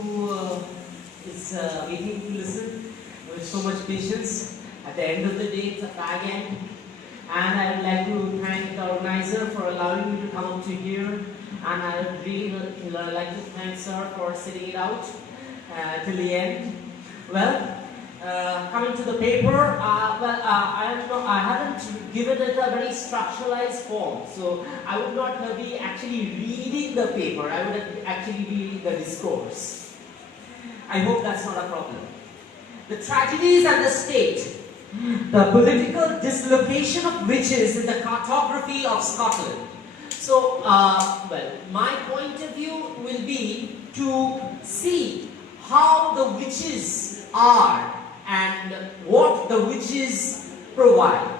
who is waiting to listen with so much patience. At the end of the day, it's a fag end. And I would like to thank the organizer for allowing me to come up to here. And I would really like to thank sir for sitting it out till the end. Well, coming to the paper, I haven't given it a very structuralized form. So I would not be actually reading the paper. I would actually be reading the discourse. I hope that's not a problem. The tragedies and the state. The political dislocation of witches in the cartography of Scotland. So, my point of view will be to see how the witches are and what the witches provide.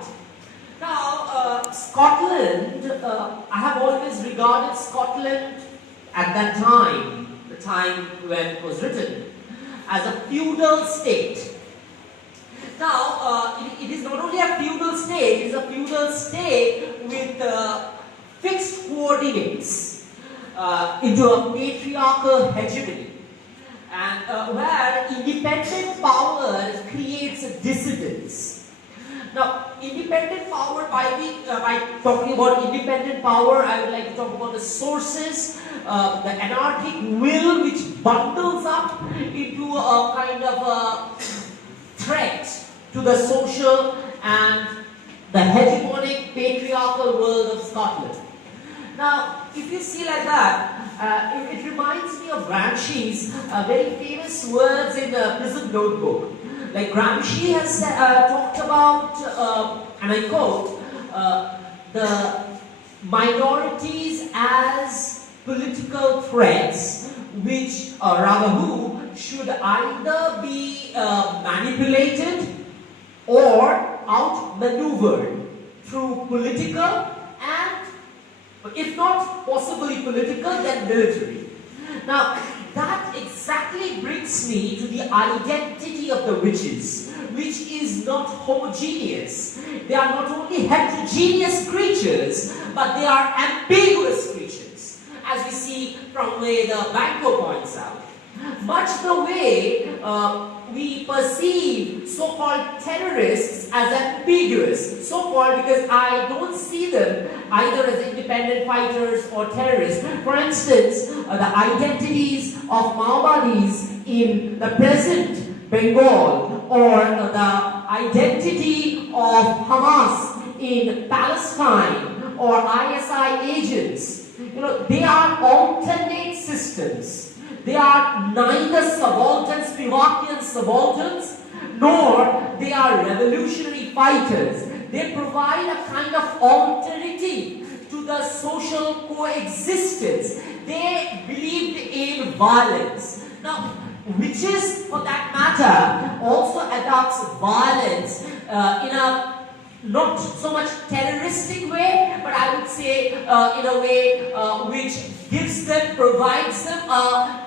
Now, Scotland, I have always regarded Scotland at that time, the time when it was written, as a feudal state. Now, it is not only a feudal state, it is a feudal state with fixed coordinates into a patriarchal hegemony, and where independent power creates dissidence. Now, independent power, by talking about independent power, I would like to talk about the sources, the anarchic will which bundles up into a kind of a threat to the social and the hegemonic patriarchal world of Scotland. Now, if you see like that, it reminds me of Gramsci's very famous words in the Prison Notebook. Like Gramsci has talked about, and I quote, the minorities as political threats, which, or rather who, should either be manipulated or outmaneuvered through political and, if not possibly political, then military. Now, that exactly brings me to the identity of the witches, which is not homogeneous. They are not only heterogeneous creatures, but they are ambiguous creatures, as we see from the way the Banco points out. Much the way we perceive so-called terrorists as ambiguous, so-called because I don't see them either as independent fighters or terrorists. For instance, the identities of Maowadis in the present Bengal, or the identity of Hamas in Palestine, or ISI agents, they are alternate systems. They are neither subalterns, Spivakian subalterns, nor they are revolutionary fighters. They provide a kind of alternative to the social coexistence. They believed in violence. Now, witches, for that matter, also adopts violence in a not so much terroristic way, but I would say in a way which gives them, provides them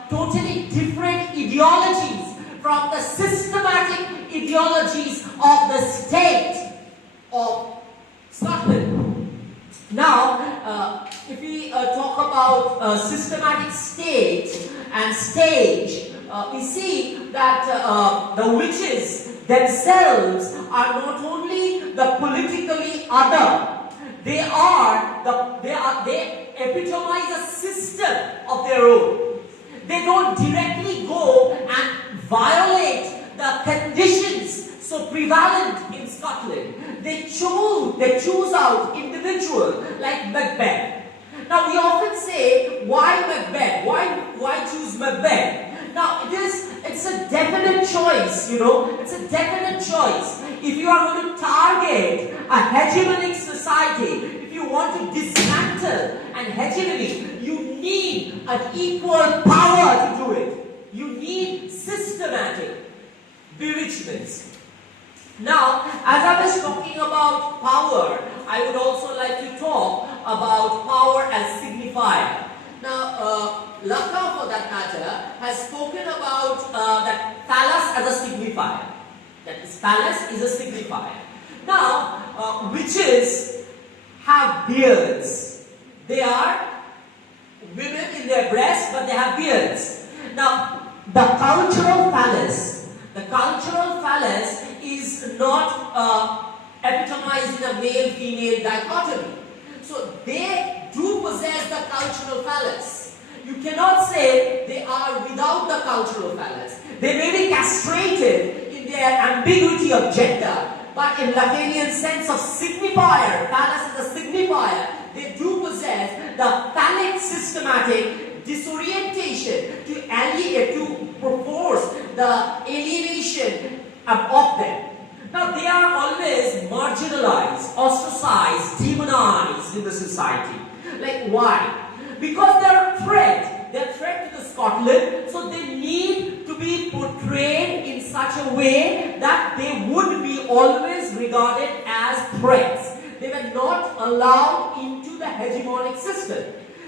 totally different ideologies from the systematic ideologies of the state of Scotland. Now, if we talk about systematic state and stage, we see that the witches themselves are not only the politically other, they epitomize a system of their own. They don't directly go and violate the conditions so prevalent in Scotland. They choose out individuals like Macbeth. Now we often say, why Macbeth? Why choose Macbeth? Now it's a definite choice, it's a definite choice. If you are going to target a hegemonic society, if you want to dismantle an hegemony, you need an equal power to do it. You need systematic bewitchments. Now, as I was talking about power, I would also like to talk about power as signifier. Now, Laka, for that matter, has spoken about that phallus as a signifier. That is, phallus is a signifier. Now, witches have beards. They are women in their breasts, but they have beards. Now, the cultural phallus. The cultural phallus is not epitomized in a male-female dichotomy. So they do possess the cultural phallus. You cannot say they are without the cultural phallus. They may be castrated in their ambiguity of gender, but in Lacanian sense of signifier, phallus is a signifier, they do possess the phallic systematic disorientation to propose the alienation of them. Now they are always marginalized, ostracized, demonized in the society. Like why? Because they are a threat. They are a threat to the Scotland, so they need to be portrayed in such a way that they would be always regarded as threats. They were not allowed into the hegemonic system.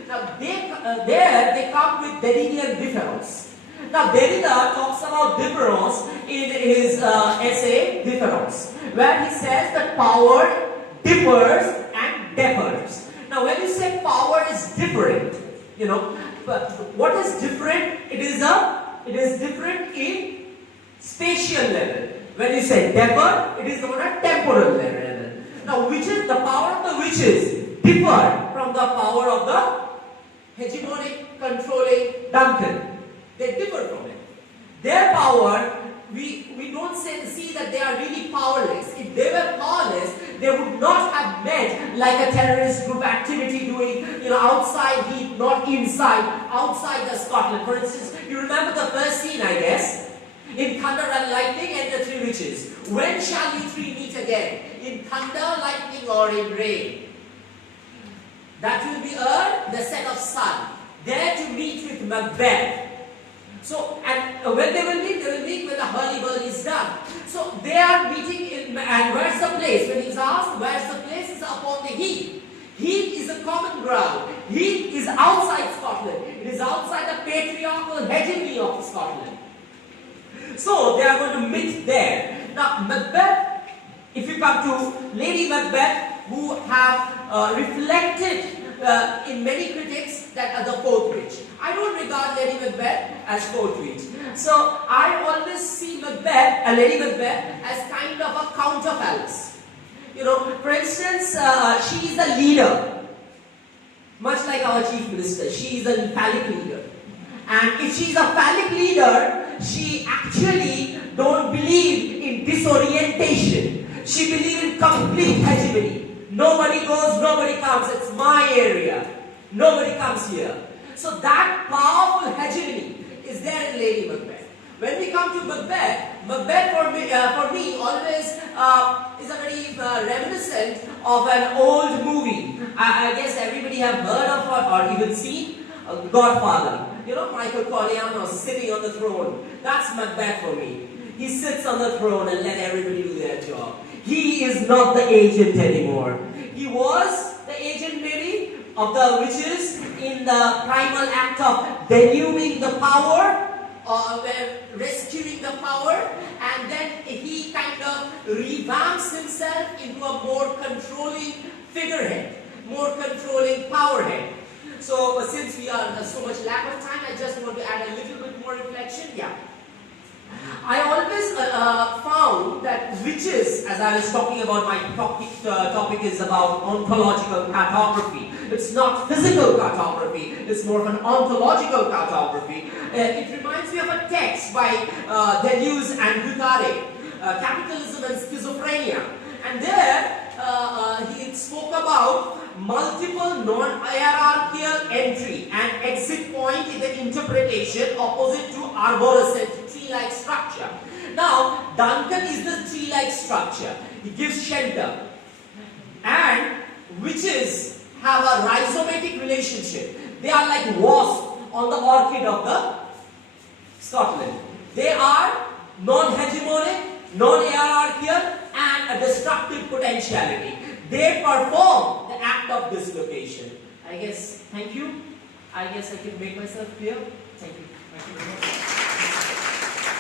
Now they come with Derridian difference. Now Derrida talks about difference in his essay Difference, where he says that power differs and differs. Now when you say power is different, you know, but what is different? It is different in spatial level. When you say differ, it is on a temporal level. Now witches, the power of the witches differ from the power of the hegemonic controlling Duncan. They differ from it. Their power, we don't see that they are really powerless. If they were powerless, they would not have met like a terrorist group activity doing, outside heat, not inside, outside the Scotland. For instance, you remember the first scene, I guess, in Thunder and Lightning and the Three Witches. When shall we three meet again? In thunder, lightning, or in rain? That will be the set of sun. There to meet with Macbeth. So, and when they will meet when the hurly-burly is done. So, they are meeting in, and where's the place? When he's asked, where's the place? It's upon the heath. Heath is a common ground. Heath is outside Scotland. It is outside the patriarchal hegemony of Scotland. So, they are going to meet there. Now, Macbeth, if you come to Lady Macbeth, who have reflected in many critics that are the fourth witch. I don't regard Lady Macbeth as fourth witch. So I always see Macbeth, Lady Macbeth, as kind of a counterbalance. For instance, she is a leader, much like our chief minister. She is a phallic leader, and if she is a phallic leader, she actually don't believe in disorientation. She believes in complete hegemony. Nobody goes, nobody comes. It's my area. Nobody comes here. So that powerful hegemony is there in Lady Macbeth. When we come to Macbeth, Macbeth for me always is a very reminiscent of an old movie. I guess everybody have heard of or even seen Godfather. Michael Corleone sitting on the throne. That's Macbeth for me. He sits on the throne and let everybody do their job. He is not the agent anymore. He was the agent maybe of the witches in the primal act of denuding the power, rescuing the power, and then he kind of revamps himself into a more controlling figurehead, more controlling powerhead. So since we are so much lack of time, I just want to add a little bit more reflection. Yeah. I always found that witches, as I was talking about, my topic is about ontological cartography. It's not physical cartography, it's more of an ontological cartography. It reminds me of a text by Deleuze and Guattari, Capitalism and Schizophrenia. And there he spoke about multiple non-hierarchical entry and exit point in the interpretation opposite to arborescent tree-like structure. Now, Duncan is the tree-like structure. He gives shelter. And witches have a rhizomatic relationship. They are like wasps on the orchid of the Scotland. They are non-hegemonic, non-hierarchical, and a destructive potentiality. They perform the act of dislocation. I guess, thank you. I guess I can make myself clear. Thank you. Thank you very much.